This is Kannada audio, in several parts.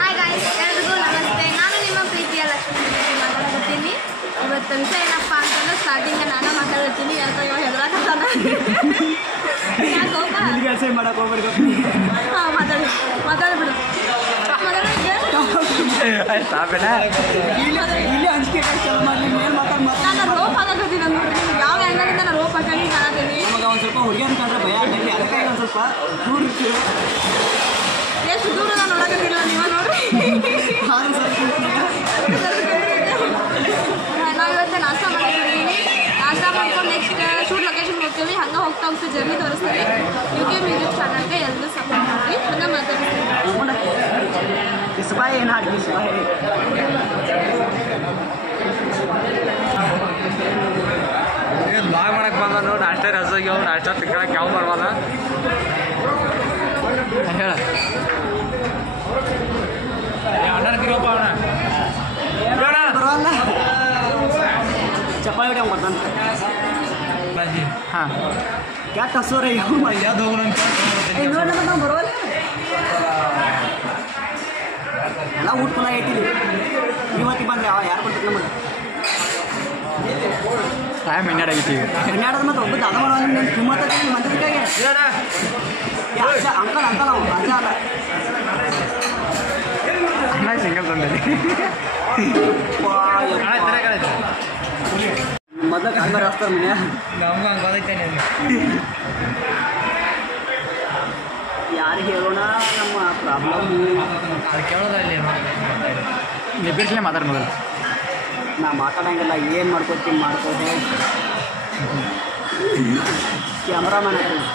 ಹಾಯ್ ಗಾಯ್ಸ್, ಎಲ್ಲರಿಗೂ ನಮಸ್ತೆ. ನಾನು ನಿಮ್ಮ ಪ್ರೀತಿಯ ಲಕ್ಷ್ಮೀ ಮಾತಾಡತ್ತೀನಿ. ಇವತ್ತು ವಿಷಯ ಏನಪ್ಪ ಅಂತಂದ್ರೆ ಸ್ಟಾರ್ಟಿಂಗ್ ನಾನು ಮಾತಾಡ್ತೀನಿ. ಯಾಕೋ ಇವಾಗ ಹೆದರಾಕತ್ತಾನ. ಹಾಂ, ಮಾತಾಡ್ಬಿಡು. ನಾನು ರೋಪ್ ಹಾಕತ್ತೀನಿ ಅಂದ್ಬಿಡ್ರಿ. ಯಾವ ಹೆಂಗಾಗಿಂದ ನಾನು ರೋಪ್ ಹಾಕಿ ಕಾಣತೀನಿ. ಒಂದು ಸ್ವಲ್ಪ ಹುಡುಗಿಯನ್ ಕಂಡ್ರೆ ಭಯ ಆಗಲಿ. ಅದಕ್ಕೆ ಒಂದು ಸ್ವಲ್ಪ ದೂರ ಇರ್ತೀವಿ. ಎಷ್ಟು ದೂರ ನಾನು ನೋಡಕತ್ತಿಲ್ಲ, ನೀವು ನೋಡ್ರಿ. ನಾವು ಇವತ್ತು ನಾಷ್ಟ ಮಾಡ್ತಿದ್ದೀವಿ. ನಾಷ್ಟ ಮಾಡ್ಕೊಂಡು ನೆಕ್ಸ್ಟ್ ಶೂಟ್ ಲೊಕೇಶನ್ ಹೋಗ್ತೀವಿ. ಹಂಗೆ ಹೋಗ್ತಾ ಜರ್ನಿ ತೋರಿಸ್ತೀವಿ. UK ಮ್ಯೂಸಿಕ್ ಚಾನಲ್ಗೆ ಎಲ್ಲರೂ ಸಪೋರ್ಟ್ ಮಾಡಿ. ಹಂಗೆ ಮಾತಾಡ್ತೀವಿ. ಕಿಸ್ಬಾಯಿ ಏನು ಹಾಡು ಕಿಸ್ಬಾಯಿ ಬ್ಲಾಗ್ ಮಾಡಕ್ಕೆ ಬಂದನು. ನಾಷ್ಟ ರಸೋಗ್ಯಾವ, ನಾಷ್ಟ ತಿಕ್ಕಳಕ್ಕೆ ಯಾವ ಬರ್ಬಲ್ಲ ಹೇಳ ಅಣ್ಣಗಿರೋಪ್ಪ ಅವನ ಬರೋಲ್ಲ. ಚಪ್ಪಾಳಿ ಹೊಡ್ಯಂಗೆ ಬರ್ತಾನೆ. ಹಾಂ ಯಾಕೆ ಹಸೋರ ಯಾವ್ದು ಹೋಗೋಣಂತ ನಾವು ಬರೋಲ್ಲ. ಎಲ್ಲ ಊಟ ಐತಿವಿ. ಇವತ್ತಿಗೆ ಬಂದ್ರೆ ಯಾರು ಬರ್ತಾರೆ ನಮಗೆ? ಟೈಮ್ ಹೆಣ್ಣಾಡಾಗಿತ್ತು. ಹನ್ನೆರಡು ಮತ್ತೆ ಒಬ್ಬ ದಾದ ಮಾಡೋ ಕಿಮ್ಮತ್ತ ಮಂದಿಗೆ ಅಂಕಲ್ ಅಂಕಲ್ ಅವ ಅಜ್ಜ ಅಲ್ಲ. ಅಣ್ಣ ಸಿಂಗಲ್ ತಂದಲ್ಲಿ ಮೊದಲ ಕಾಂಗಾರ ಹಾಸ್ತಾರೆ ಮನೆ. ನಮ್ಗೆ ಹಂಗೆ ಗೊತ್ತೈತೆ. ಯಾರಿಗೆ ಹೇಳೋಣ ನಮ್ಮ ಪ್ರಾಬ್ಲಮ್? ಅದು ಕೇಳೋದ್ರಲ್ಲಿ ನಿಬ್ಬಿರ್ಸಲೇ ಮಾತಾಡಿ ಮೊದಲು. ನಾ ಮಾತಾಡಂಗಿಲ್ಲ. ಏನು ಮಾಡ್ಕೋತೀನಿ ಮಾಡ್ಕೋದೆ. ಕ್ಯಾಮ್ರಾಮನ್ ಆಗ್ತದೆ.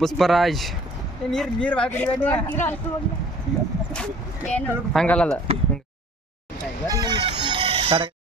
ಪುಷ್ಪರಾಜ್ ಹಂಗಲ್ಲ